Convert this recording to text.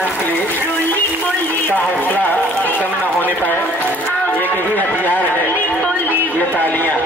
आनंद के लिए का हौसला कम न होने पाए। एक ही हथियार है ये तालियां।